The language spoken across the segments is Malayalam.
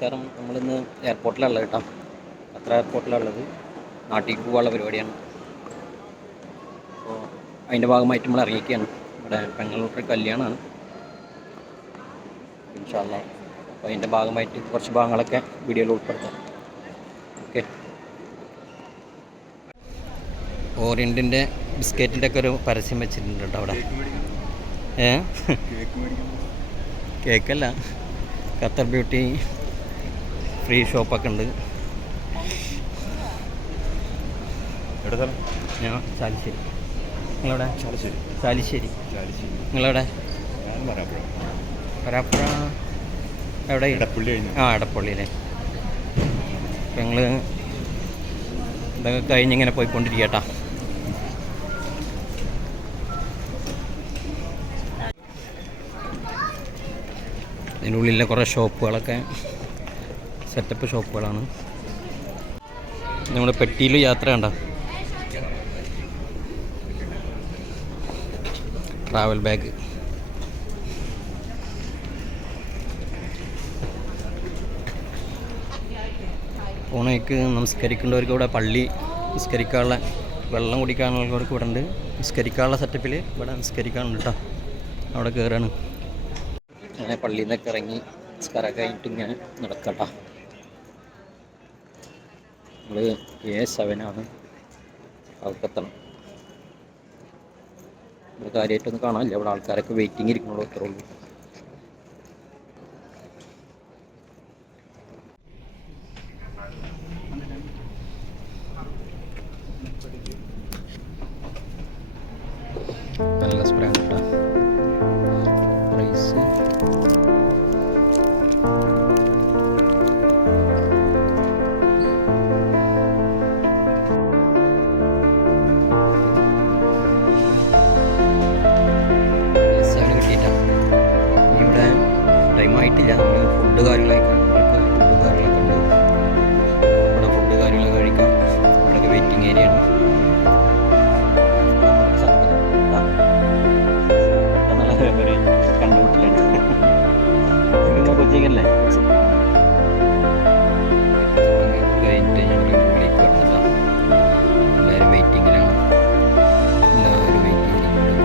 നമസ്കാരം. നമ്മളിന്ന് എയർപോർട്ടിലുള്ളത് കേട്ടോ. ഖത്തർ എയർപോർട്ടിലുള്ളത്. നാട്ടിലേക്ക് പോകാനുള്ള പരിപാടിയാണ്. അപ്പോൾ അതിൻ്റെ ഭാഗമായിട്ട് നമ്മൾ ഇറങ്ങിയിരിക്കുകയാണ്. ഇവിടെ പെങ്ങളുടെ കല്യാണമാണ് ഇൻഷാ അല്ലാഹ്. അപ്പോൾ അതിൻ്റെ ഭാഗമായിട്ട് കുറച്ച് ഭാഗങ്ങളൊക്കെ വീഡിയോയിൽ ഉൾപ്പെടുത്താം. ഓക്കെ. ഓറിയൻറ്റിൻ്റെ ബിസ്ക്കറ്റിൻ്റെ ഒക്കെ ഒരു പരസ്യം വെച്ചിട്ടുണ്ട് കേട്ടോ അവിടെ. കേക്കല്ല, ഖത്തർ ബ്യൂട്ടി ഫ്രീ ഷോപ്പൊക്കെ ഉണ്ട്. ഞാൻ ചാലിശ്ശേരി. നിങ്ങളവിടെ? ചാലിശ്ശേരി. നിങ്ങളവിടെ? വരാപ്പുഴ എവിടെ? എടപ്പള്ളിയിലെ. അപ്പം ഞങ്ങൾ ഇതൊക്കെ കഴിഞ്ഞിങ്ങനെ പോയിക്കൊണ്ടിരിക്കട്ടാ. ഇതിനുള്ളിലെ കുറേ ഷോപ്പുകളൊക്കെ സെറ്റപ്പ് ഷോപ്പുകളാണ്. നമ്മുടെ പെട്ടിയിൽ യാത്ര കണ്ട ട്രാവൽ ബാഗ്. പോണേക്ക് നമസ്കരിക്കേണ്ടവർക്ക് ഇവിടെ പള്ളി നിസ്കരിക്കാനുള്ള വെള്ളം കുടിക്കാനുള്ളവർക്ക് ഇവിടെ ഉണ്ട്. നിസ്കരിക്കാനുള്ള സെറ്റപ്പിൽ ഇവിടെ നിസ്കരിക്കാനുണ്ട് കേട്ടോ. അവിടെ കയറാണ്. അങ്ങനെ പള്ളിയിൽ നിന്നൊക്കെ ഇറങ്ങി നിസ്കാരമൊക്കെ കഴിഞ്ഞിട്ട് ഇങ്ങനെ നടക്കട്ടോ. നമ്മൾ A7 അവർക്കെത്തണം. നമ്മൾ കാര്യമായിട്ടൊന്നും കാണാനില്ല. ഇവിടെ ആൾക്കാരൊക്കെ വെയിറ്റിംഗ് ഇരിക്കണുള്ളൂ, അത്രേ ഉള്ളൂ. നല്ല സ്പ്രേ കേട്ടോ. പ്രൈസ് ടൈമായിട്ടില്ല. നമ്മൾ ഫുഡ് കാര്യങ്ങളൊക്കെ ഉണ്ട്. ഇവിടെ ഫുഡ് കാര്യങ്ങളൊക്കെ കഴിക്കാം. ഇവിടെയൊക്കെ വെയിറ്റിംഗ് ഏരിയ ആണ്. കണ്ടുപിട്ടില്ല കൊച്ചിക്കല്ലേ. കഴിഞ്ഞിട്ട് ഞങ്ങൾ ഉള്ളിലേക്ക് കിടന്നില്ല. എല്ലാവരും വെയിറ്റിങ്ങിലാണ്. എല്ലാവരും വെയിറ്റ് ചെയ്തിരിക്കുന്നുണ്ട്.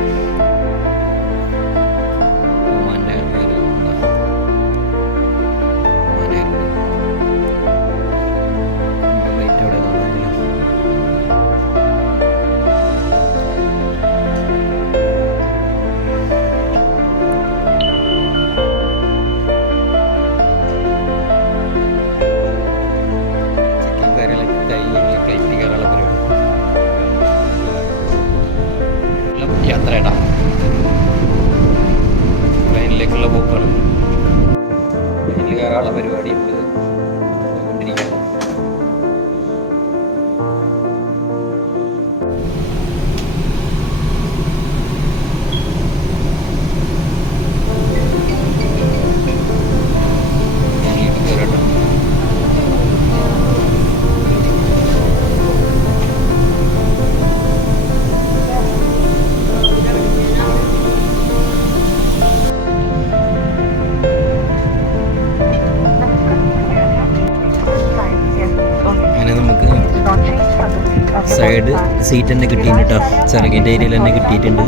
യാത്രയിടാം. ട്രെയിനിലേക്കുള്ള പോക്കാണ്. ട്രെയിനിൽ കയറാനുള്ള പരിപാടി കൊണ്ടിരിക്കണം. സൈഡ് സീറ്റ് തന്നെ കിട്ടിയിട്ടുണ്ട് കേട്ടോ. ചിറകിൻ്റെ ഏരിയയിൽ തന്നെ കിട്ടിയിട്ടുണ്ട്.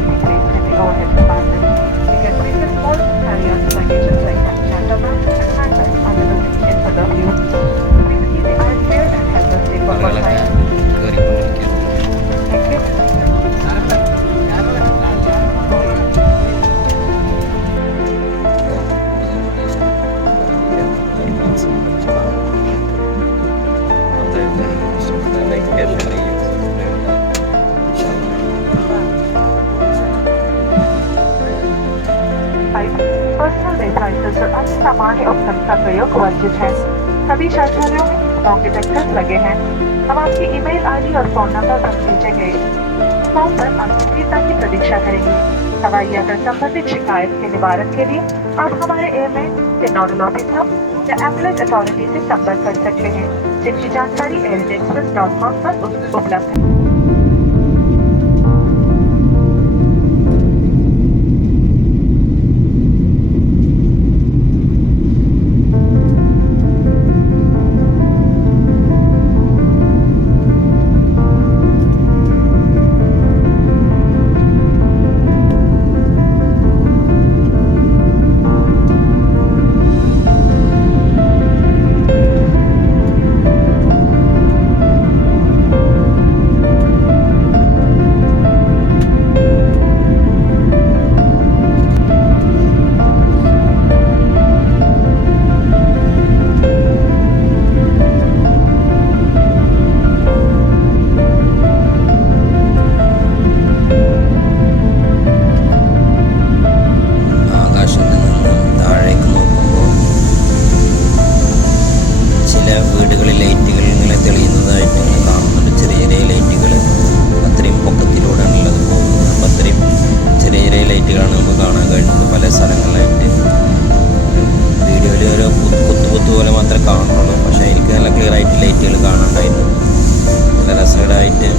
सामान्य उपकरण का प्रयोग वर्जित है। सभी शौचालयों में स्मोक डिटेक्टर्स लगे हैं। हम आपकी ईमेल आईडी और फोन नंबर पर भेजे गए फॉर्म पर आपकी वीजा की प्रतीक्षा करेंगे। हवाई यात्रा संबंधित शिकायत के निवारण के लिए आप हमारे एयरलाइन के नोडल ऑफिसर या एम्बुलेंस अथॉरिटी से संपर्क कर सकते हैं, जिनकी जानकारी airexpress.com पर उपलब्ध है। സ്ട്രീറ്റ് ലൈറ്റുകൾ കാണാണ്ടായിരുന്നു. നല്ല രസകരമായിട്ട്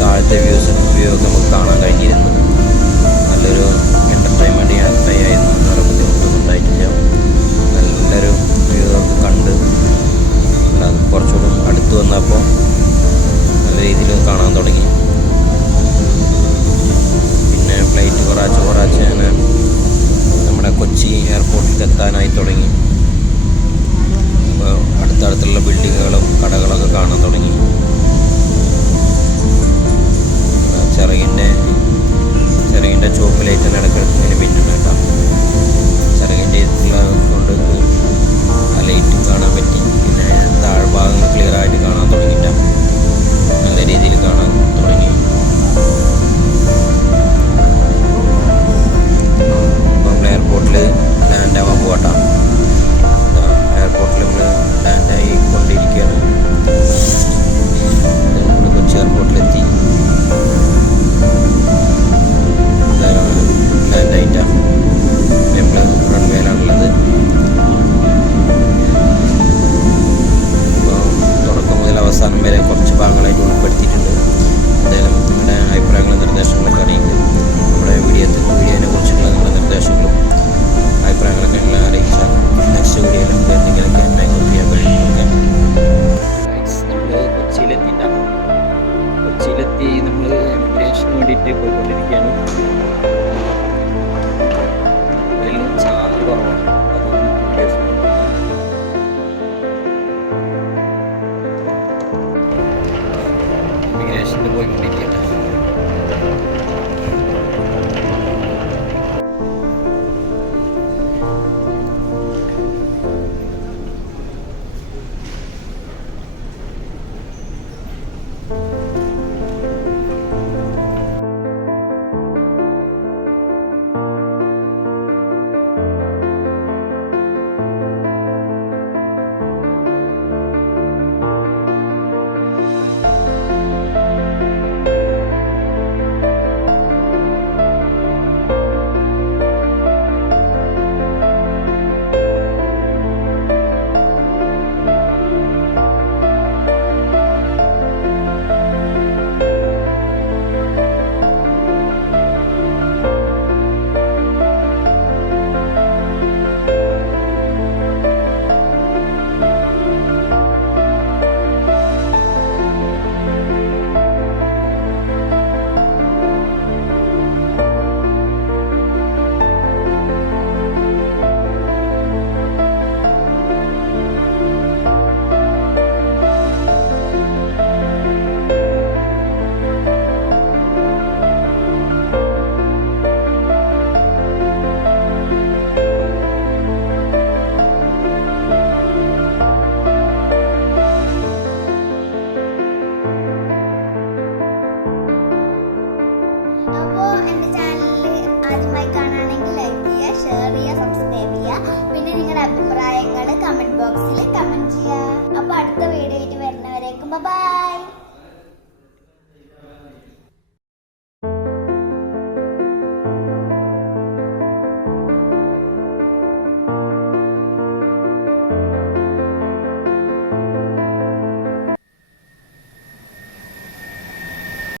താഴത്തെ വ്യൂ ഒക്കെ നമുക്ക് കാണാൻ കഴിഞ്ഞിരുന്നു. നല്ലൊരു എൻ്റർടൈൻമെൻറ്റ് യാത്രയായിരുന്നു. വേറെ ബുദ്ധിമുട്ടൊന്നും ഉണ്ടായിട്ടില്ല. നല്ലൊരു വ്യൂ ഒക്കെ കണ്ട് കുറച്ചുകൂടി അടുത്ത് വന്നപ്പോൾ നല്ല രീതിയിൽ കാണാൻ തുടങ്ങി. പിന്നെ ഫ്ലൈറ്റ് കുറച്ച് അങ്ങനെ നമ്മുടെ കൊച്ചി എയർപോർട്ടിൽ എത്താനായി തുടങ്ങി. അപ്പോൾ അടുത്തടുത്തുള്ള ബിൽഡിങ്ങുകളും കടകളൊക്കെ കാണാൻ തുടങ്ങി. ചിറകിൻ്റെ ചുവപ്പ് ലൈറ്റിന് ഇടയ്ക്കിടയ്ക്ക് ഇങ്ങനെ മിന്നുണ്ട് കേട്ടോ. ചിറകിൻ്റെ കൊണ്ട് ആ ലൈറ്റും കാണാൻ പറ്റി. പിന്നെ താഴ്ഭാഗങ്ങൾ ക്ലിയറായിട്ട് കാണാൻ തുടങ്ങിയിട്ട നല്ല രീതിയിൽ കാണാൻ തുടങ്ങി. ഇപ്പം എയർപോർട്ടിൽ ലാൻഡ് ആവാൻ പോകട്ടോ. എയർപോർട്ടിൽ നമ്മൾ ലാൻഡായി കൊണ്ടിരിക്കുകയാണ്. നമ്മൾ കൊച്ചി എയർപോർട്ടിലെത്തി. ലാൻഡായിട്ടാണ് നമ്മൾ റൺവേയിലാണുള്ളത്. അപ്പോൾ തുടക്കം മുതൽ അവസാനം വരെ കുറച്ച് ഭാഗങ്ങളായിട്ട് ഉൾപ്പെടുത്തിയിട്ടുണ്ട്. എന്തായാലും നിങ്ങളുടെ അഭിപ്രായങ്ങളും നിർദ്ദേശങ്ങളൊക്കെ അറിയിക്കും. നമ്മുടെ വീഡിയോനെ കുറിച്ചുള്ള നിങ്ങളുടെ നിർദ്ദേശങ്ങളും അഭിപ്രായങ്ങളൊക്കെ നിങ്ങൾ അറിയിച്ചാൽ നെക്സ്റ്റ് വീഡിയോയിൽ നമുക്ക് എന്തെങ്കിലുമൊക്കെ മേക്കപ്പ് ചെയ്യാൻ കഴിയും. നമ്മൾ കൊച്ചിയിലെത്തി നമ്മൾ എമിഗ്രേഷന് വേണ്ടിയിട്ട് പോയിക്കൊണ്ടിരിക്കുകയാണ്. ചാർജ് കുറവാണ്. ഇമിഗ്രേഷനിൽ പോയിക്കൊണ്ടിരിക്കുകയാണ്. അഭിപ്രായങ്ങൾ കമന്റ് ബോക്സിൽ കമന്റ് ചെയ്യുക. അപ്പോൾ അടുത്ത വീഡിയോ ആയിട്ട് വരുന്നവരേക്കും ബൈ.